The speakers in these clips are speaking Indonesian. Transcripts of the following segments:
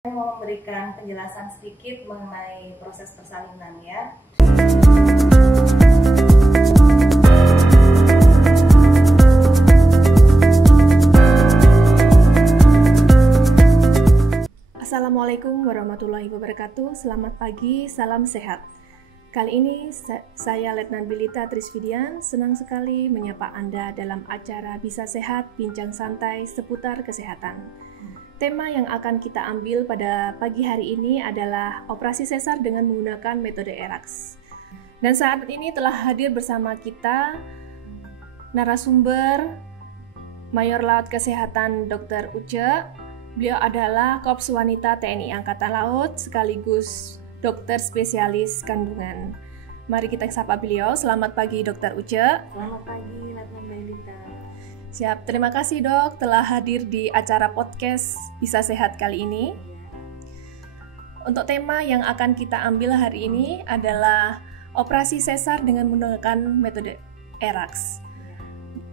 Saya mau memberikan penjelasan sedikit mengenai proses persalinan ya. Assalamualaikum warahmatullahi wabarakatuh. Selamat pagi, salam sehat. Kali ini saya Letnan Bilita Trisvidian senang sekali menyapa Anda dalam acara Bisa Sehat, Bincang Santai seputar kesehatan. Tema yang akan kita ambil pada pagi hari ini adalah operasi sesar dengan menggunakan metode ERAX. Dan saat ini telah hadir bersama kita narasumber Mayor Laut Kesehatan Dr. Uce. Beliau adalah Korps Wanita TNI Angkatan Laut sekaligus dokter spesialis kandungan. Mari kita sapa beliau. Selamat pagi Dr. Uce. Selamat pagi Letnan Bilita. Siap, terima kasih dok telah hadir di acara podcast Bisa Sehat kali ini. Untuk tema yang akan kita ambil hari ini adalah operasi sesar dengan menggunakan metode ERAX.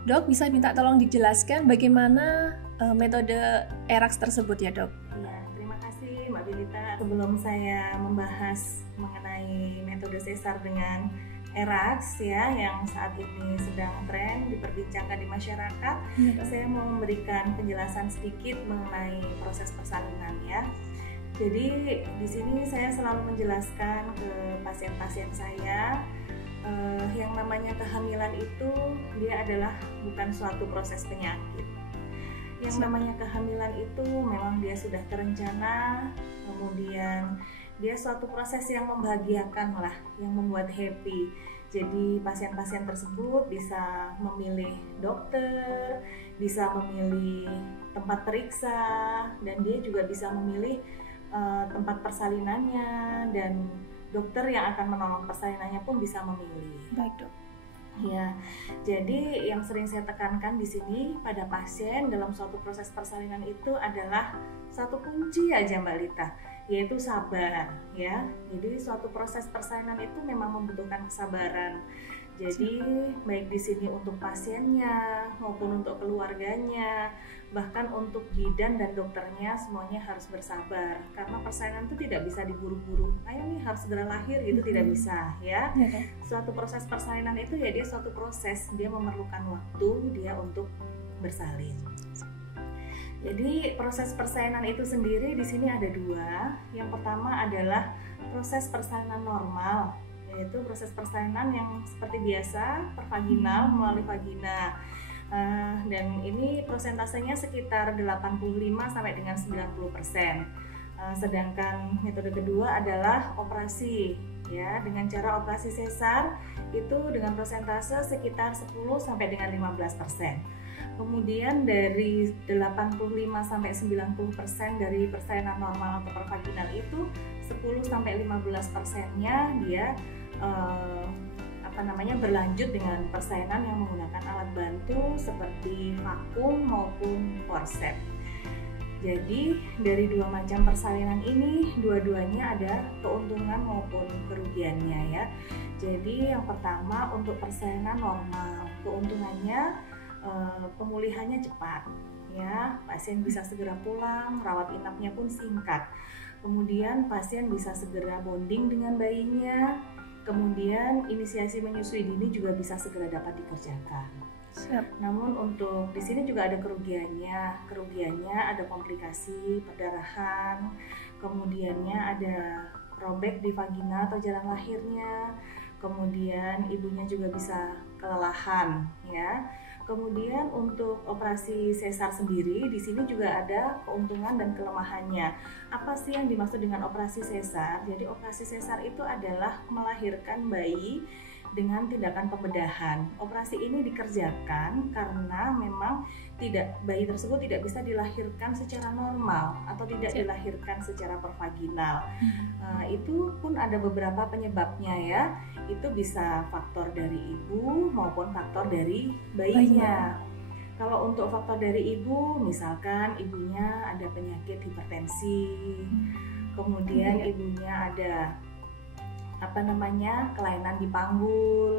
Dok, bisa minta tolong dijelaskan bagaimana metode ERAX tersebut ya dok? Ya, terima kasih Mbak Bilita. Sebelum saya membahas mengenai metode sesar dengan ERAX ya, yang saat ini sedang tren diperbincangkan di masyarakat, saya mau memberikan penjelasan sedikit mengenai proses persalinan ya. Jadi di sini saya selalu menjelaskan ke pasien-pasien saya yang namanya kehamilan itu dia adalah bukan suatu proses penyakit. Yang namanya kehamilan itu memang dia sudah terencana, kemudian dia suatu proses yang membahagiakan lah, yang membuat happy. Jadi pasien-pasien tersebut bisa memilih dokter, bisa memilih tempat periksa, dan dia juga bisa memilih tempat persalinannya, dan dokter yang akan menolong persalinannya pun bisa memilih. Baik dok. Ya, jadi yang sering saya tekankan di sini pada pasien dalam suatu proses persalinan itu adalah satu kunci aja Mbak Lita, yaitu sabar ya. Jadi suatu proses persalinan itu memang membutuhkan kesabaran. Jadi baik di sini untuk pasiennya maupun untuk keluarganya, bahkan untuk bidan dan dokternya semuanya harus bersabar karena persalinan itu tidak bisa diburu-buru. Ayo nih harus segera lahir gitu, tidak bisa ya. Suatu proses persalinan itu ya dia suatu proses, dia memerlukan waktu dia untuk bersalin. Jadi proses persalinan itu sendiri di sini ada dua. Yang pertama adalah proses persalinan normal, yaitu proses persalinan yang seperti biasa pervaginal melalui vagina. Dan ini prosentasenya sekitar 85 sampai dengan 90%. Sedangkan metode kedua adalah operasi ya, dengan cara operasi sesar itu dengan prosentase sekitar 10 sampai dengan 15%. Kemudian dari 85 sampai 90% dari persalinan normal atau pervaginal itu 10 sampai 15%-nya dia berlanjut dengan persalinan yang menggunakan alat bantu seperti vakum maupun forceps. Jadi dari dua macam persalinan ini dua-duanya ada keuntungan maupun kerugiannya ya. Jadi yang pertama untuk persalinan normal, keuntungannya pemulihannya cepat ya, pasien bisa segera pulang, rawat inapnya pun singkat. Kemudian pasien bisa segera bonding dengan bayinya. Kemudian inisiasi menyusui dini juga bisa segera dapat dikerjakan. Siap. Namun untuk di sini juga ada kerugiannya. Kerugiannya ada komplikasi perdarahan, kemudiannya ada robek di vagina atau jalan lahirnya. Kemudian ibunya juga bisa kelelahan ya. Kemudian untuk operasi sesar sendiri di sini juga ada keuntungan dan kelemahannya. Apa sih yang dimaksud dengan operasi sesar? Jadi operasi sesar itu adalah melahirkan bayi dengan tindakan pembedahan. Operasi ini dikerjakan karena memang bayi tersebut tidak bisa dilahirkan secara normal atau tidak dilahirkan secara pervaginal. Itu pun ada beberapa penyebabnya ya. Itu bisa faktor dari ibu maupun faktor dari bayinya. Kalau untuk faktor dari ibu, misalkan ibunya ada penyakit hipertensi, kemudian ibunya ada kelainan di panggul.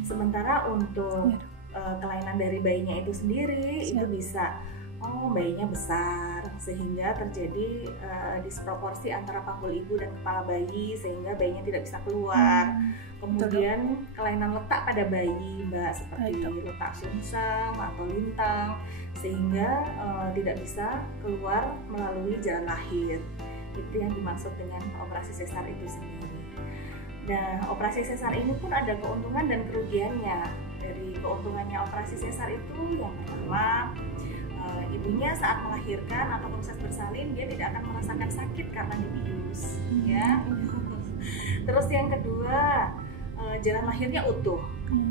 Sementara untuk kelainan dari bayinya itu sendiri itu bisa bayinya besar sehingga terjadi disproporsi antara panggul ibu dan kepala bayi sehingga bayinya tidak bisa keluar. Kemudian kelainan letak pada bayi, Mbak, seperti letak sungsang atau lintang sehingga tidak bisa keluar melalui jalan lahir. Itu yang dimaksud dengan operasi sesar itu sendiri. Nah, operasi sesar ini pun ada keuntungan dan kerugiannya. Dari keuntungannya operasi sesar itu yang pertama, ibunya saat melahirkan atau proses bersalin dia tidak akan merasakan sakit karena dibius, ya. Terus yang kedua, jalan lahirnya utuh,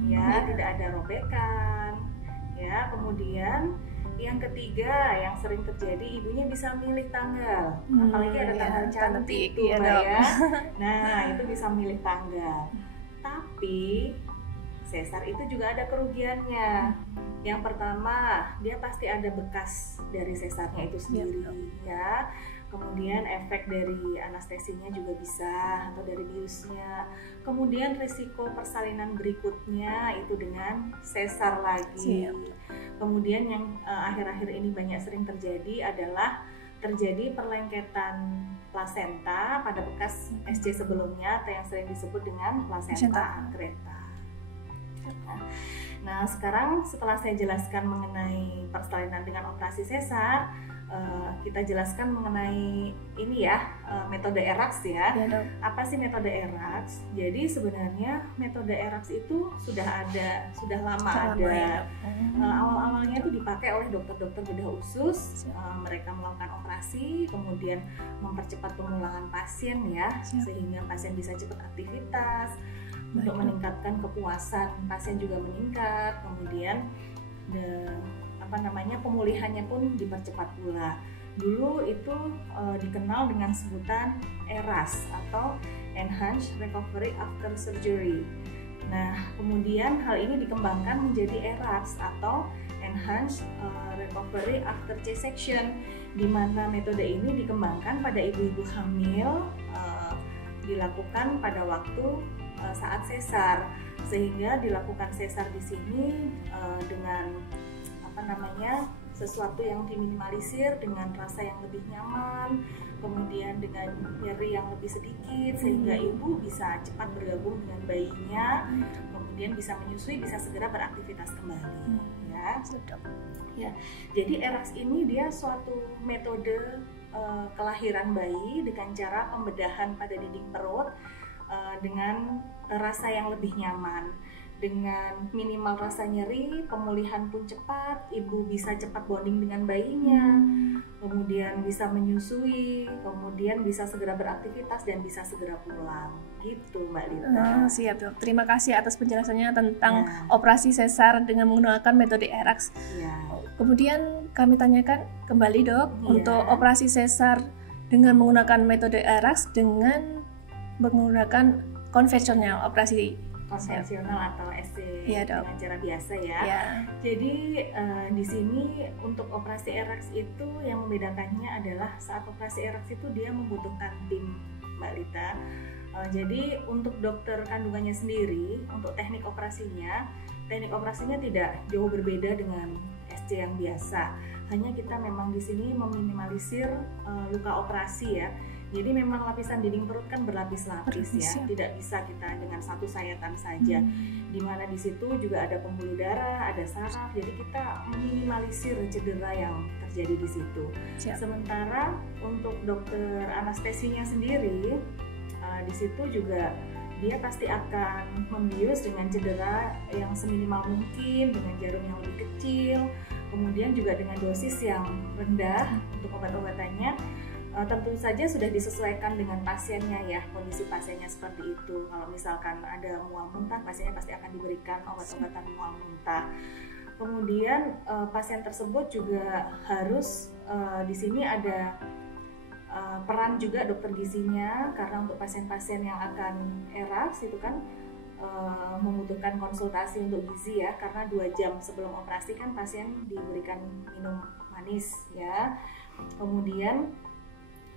ya, tidak ada robekan, ya. Kemudian yang ketiga yang sering terjadi, ibunya bisa milih tanggal, apalagi ada tanggal cantik tuh, Mbak, ya. Nah, itu bisa milih tanggal. Tapi sesar itu juga ada kerugiannya. Yang pertama, dia pasti ada bekas dari sesarnya itu sendiri, ya. Kemudian efek dari anestesinya juga bisa, atau dari biusnya. Kemudian risiko persalinan berikutnya itu dengan sesar lagi. Kemudian yang akhir-akhir ini banyak sering terjadi adalah terjadi perlengketan plasenta pada bekas SC sebelumnya atau yang sering disebut dengan plasenta akreta. Nah, sekarang setelah saya jelaskan mengenai persalinan dengan operasi sesar, kita jelaskan mengenai ini ya, metode ERAX ya. Apa sih metode ERAX? Jadi sebenarnya metode ERAX itu sudah lama ada. Awal-awalnya itu dipakai oleh dokter-dokter bedah usus. Mereka melakukan operasi, kemudian mempercepat pemulangan pasien ya, sehingga pasien bisa cepat aktivitas. Untuk meningkatkan kepuasan pasien juga meningkat, kemudian pemulihannya pun dipercepat pula. Dulu itu dikenal dengan sebutan ERAS atau Enhanced Recovery After Surgery. Nah, kemudian hal ini dikembangkan menjadi ERAS atau Enhanced Recovery After C-section, di mana metode ini dikembangkan pada ibu-ibu hamil, dilakukan pada waktu saat sesar, sehingga dilakukan sesar di sini dengan sesuatu yang diminimalisir dengan rasa yang lebih nyaman, kemudian dengan nyeri yang lebih sedikit sehingga ibu bisa cepat bergabung dengan bayinya, kemudian bisa menyusui, bisa segera beraktivitas kembali. Ya, jadi ERAX ini dia suatu metode kelahiran bayi dengan cara pembedahan pada dinding perut dengan rasa yang lebih nyaman, dengan minimal rasa nyeri, pemulihan pun cepat, ibu bisa cepat bonding dengan bayinya, kemudian bisa menyusui, kemudian bisa segera beraktivitas dan bisa segera pulang, gitu Mbak Lita. Siap Dok, terima kasih atas penjelasannya tentang operasi sesar dengan menggunakan metode ERAX. Kemudian kami tanyakan kembali Dok, untuk operasi sesar dengan menggunakan metode ERAX dengan menggunakan konvensional, operasi konvensional atau SC dengan cara biasa ya. Jadi di sini untuk operasi ERAX itu yang membedakannya adalah saat operasi ERAX itu dia membutuhkan tim, Mbak Lita. Jadi untuk dokter kandungannya sendiri, untuk teknik operasinya tidak jauh berbeda dengan SC yang biasa. Hanya kita memang di sini meminimalisir luka operasi ya. Jadi memang lapisan dinding perut kan berlapis-lapis ya, tidak bisa kita dengan satu sayatan saja. Dimana di situ juga ada pembuluh darah, ada saraf, jadi kita meminimalisir cedera yang terjadi di situ. Sementara untuk dokter anestesinya sendiri, di situ juga dia pasti akan membius dengan cedera yang seminimal mungkin, dengan jarum yang lebih kecil, kemudian juga dengan dosis yang rendah untuk obat-obatannya. Tentu saja sudah disesuaikan dengan pasiennya ya, kondisi pasiennya seperti itu. Kalau misalkan ada mual muntah, pasiennya pasti akan diberikan obat-obatan mual muntah. Kemudian pasien tersebut juga harus di sini ada peran juga dokter gizinya, karena untuk pasien-pasien yang akan ERAX itu kan membutuhkan konsultasi untuk gizi ya, karena 2 jam sebelum operasi kan pasien diberikan minum manis ya. Kemudian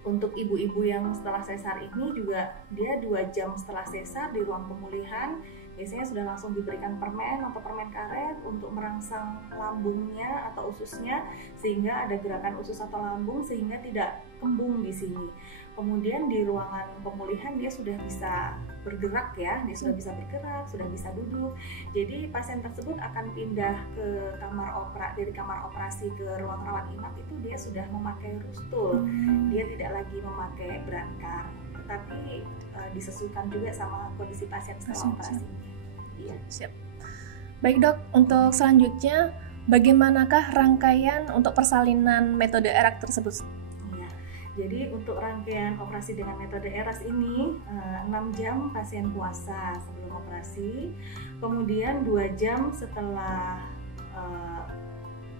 untuk ibu-ibu yang setelah sesar ini juga dia 2 jam setelah sesar di ruang pemulihan biasanya sudah langsung diberikan permen atau permen karet untuk merangsang lambungnya atau ususnya, sehingga ada gerakan usus atau lambung sehingga tidak kembung di sini. Kemudian di ruangan pemulihan dia sudah bisa bergerak ya, dia sudah bisa bergerak, sudah bisa duduk. Jadi pasien tersebut akan pindah ke dari kamar operasi ke ruang rawat inap itu dia sudah memakai rustul. Dia tidak lagi memakai brankar, tetapi disesuaikan juga sama kondisi pasien setelah operasi. Iya. Siap. Baik dok, untuk selanjutnya bagaimanakah rangkaian untuk persalinan metode ERAS tersebut? Jadi untuk rangkaian operasi dengan metode ERAS ini 6 jam pasien puasa sebelum operasi, kemudian 2 jam setelah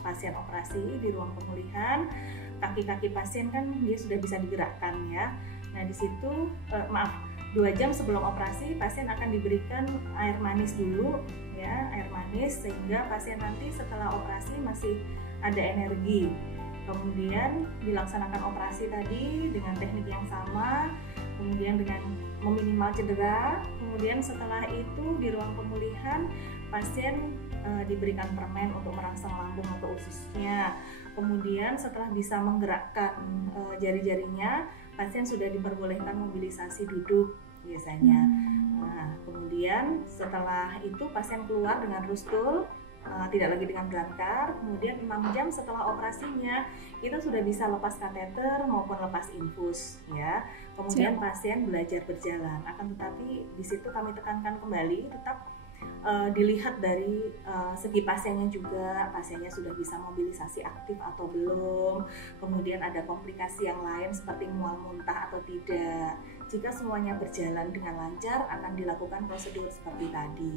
pasien operasi di ruang pemulihan, kaki-kaki pasien kan dia sudah bisa digerakkan ya. Nah di situ 2 jam sebelum operasi pasien akan diberikan air manis dulu ya, air manis sehingga pasien nanti setelah operasi masih ada energi. Kemudian dilaksanakan operasi tadi dengan teknik yang sama, kemudian dengan meminimal cedera. Kemudian setelah itu di ruang pemulihan pasien diberikan permen untuk merangsang lambung atau ususnya. Kemudian setelah bisa menggerakkan jari-jarinya, pasien sudah diperbolehkan mobilisasi duduk biasanya. Nah, kemudian setelah itu pasien keluar dengan rustul, tidak lagi dengan brankar. Kemudian 6 jam setelah operasinya itu sudah bisa lepas kateter maupun lepas infus ya. Kemudian pasien belajar berjalan. Akan tetapi di situ kami tekankan kembali tetap dilihat dari segi pasiennya juga, pasiennya sudah bisa mobilisasi aktif atau belum, kemudian ada komplikasi yang lain seperti mual muntah atau tidak. Jika semuanya berjalan dengan lancar akan dilakukan prosedur seperti tadi.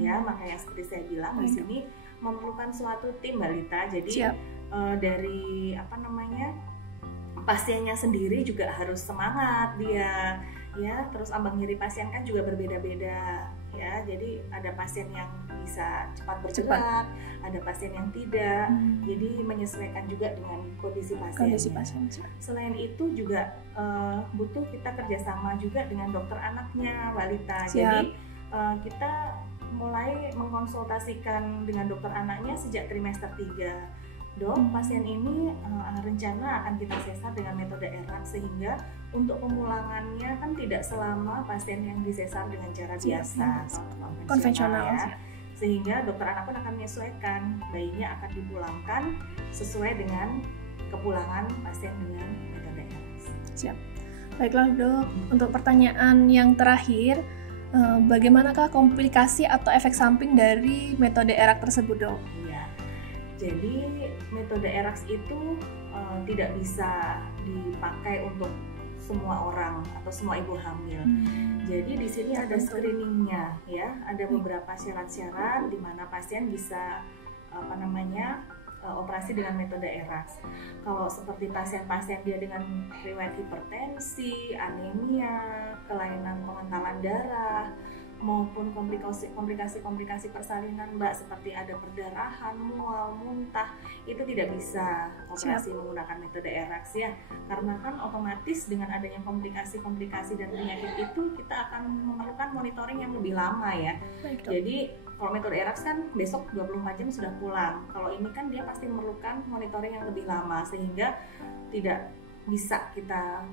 Ya, makanya seperti saya bilang di sini memerlukan suatu tim Mbak Lita. Jadi dari pasiennya sendiri juga harus semangat dia ya, terus ambang nyeri pasien kan juga berbeda-beda ya. Jadi ada pasien yang bisa cepat bergerak, ada pasien yang tidak. Jadi menyesuaikan juga dengan kondisi pasien. Selain itu juga butuh kita kerjasama juga dengan dokter anaknya, Mbak Lita. Jadi kita mulai mengkonsultasikan dengan dokter anaknya sejak trimester 3. Dok, pasien ini rencana akan kita sesar dengan metode ERAS sehingga untuk pemulangannya kan tidak selama pasien yang disesar dengan cara biasa konvensional ya. Sehingga dokter anak pun akan menyesuaikan, bayinya akan dipulangkan sesuai dengan kepulangan pasien dengan metode ERAS. Siap. Baiklah dok, untuk pertanyaan yang terakhir, bagaimanakah komplikasi atau efek samping dari metode ERAS tersebut dok? Jadi metode ERAS itu tidak bisa dipakai untuk semua orang atau semua ibu hamil. Jadi di sini ada screeningnya ya, ada beberapa syarat-syarat di mana pasien bisa operasi dengan metode ERAS. Kalau seperti pasien-pasien dia dengan riwayat hipertensi, anemia, kelainan pengentalan darah, maupun komplikasi persalinan Mbak seperti ada perdarahan, mual, muntah, itu tidak bisa operasi menggunakan metode ERAS ya, karena kan otomatis dengan adanya komplikasi dan penyakit itu kita akan memerlukan monitoring yang lebih lama ya. Jadi kalau metode ERAS kan besok 24 jam sudah pulang, kalau ini kan dia pasti memerlukan monitoring yang lebih lama sehingga tidak bisa kita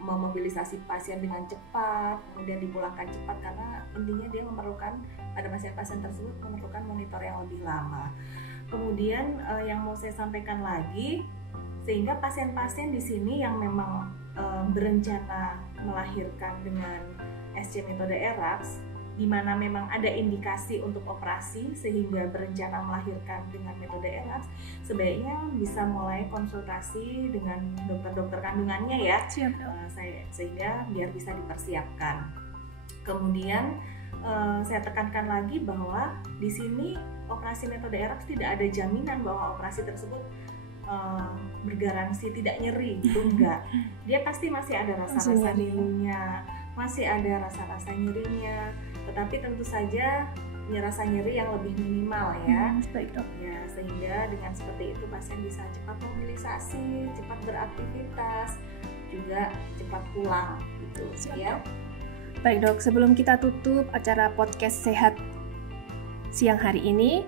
memobilisasi pasien dengan cepat, kemudian dipulangkan cepat karena intinya dia memerlukan, pada pasien-pasien tersebut memerlukan monitor yang lebih lama. Kemudian yang mau saya sampaikan lagi, sehingga pasien-pasien di sini yang memang berencana melahirkan dengan SC metode ERAS, di mana memang ada indikasi untuk operasi sehingga berencana melahirkan dengan metode ERAS, sebaiknya bisa mulai konsultasi dengan dokter-dokter kandungannya ya, sehingga biar bisa dipersiapkan. Kemudian saya tekankan lagi bahwa di sini operasi metode ERAS tidak ada jaminan bahwa operasi tersebut bergaransi tidak nyeri, itu enggak. Dia pasti masih ada rasa-rasa nyerinya, masih ada rasa-rasa nyerinya, tetapi tentu saja rasa nyeri yang lebih minimal ya. Ya, sehingga dengan seperti itu pasien bisa cepat mobilisasi, cepat beraktivitas, juga cepat pulang gitu ya. Baik dok, sebelum kita tutup acara podcast sehat siang hari ini,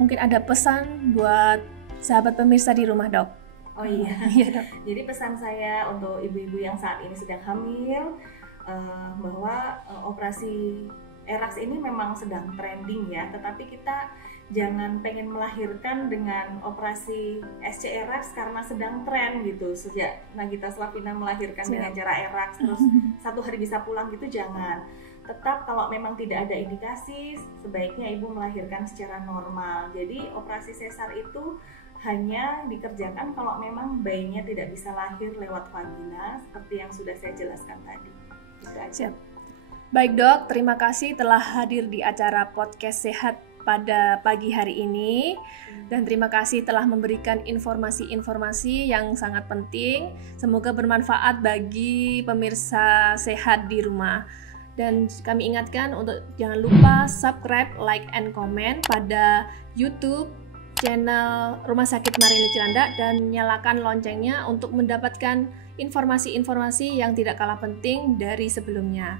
mungkin ada pesan buat sahabat pemirsa di rumah dok. Oh iya, Iya dok. jadi pesan saya untuk ibu-ibu yang saat ini sedang hamil, bahwa operasi ERAX ini memang sedang trending ya, tetapi kita jangan pengen melahirkan dengan operasi SC-ERAX karena sedang tren gitu. Sejak Nagita Slavina melahirkan dengan cara ERAX terus 1 hari bisa pulang gitu, jangan. Tetap kalau memang tidak ada indikasi, sebaiknya ibu melahirkan secara normal. Jadi operasi sesar itu hanya dikerjakan kalau memang bayinya tidak bisa lahir lewat vagina seperti yang sudah saya jelaskan tadi. Gitu aja. Siap. Baik dok, terima kasih telah hadir di acara podcast sehat pada pagi hari ini, dan terima kasih telah memberikan informasi-informasi yang sangat penting. Semoga bermanfaat bagi pemirsa sehat di rumah. Dan kami ingatkan untuk jangan lupa subscribe, like, and comment pada YouTube channel Rumah Sakit Marini Cilandak dan nyalakan loncengnya untuk mendapatkan informasi-informasi yang tidak kalah penting dari sebelumnya.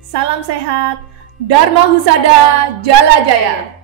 Salam sehat, Dharma Husada, Jala Jaya.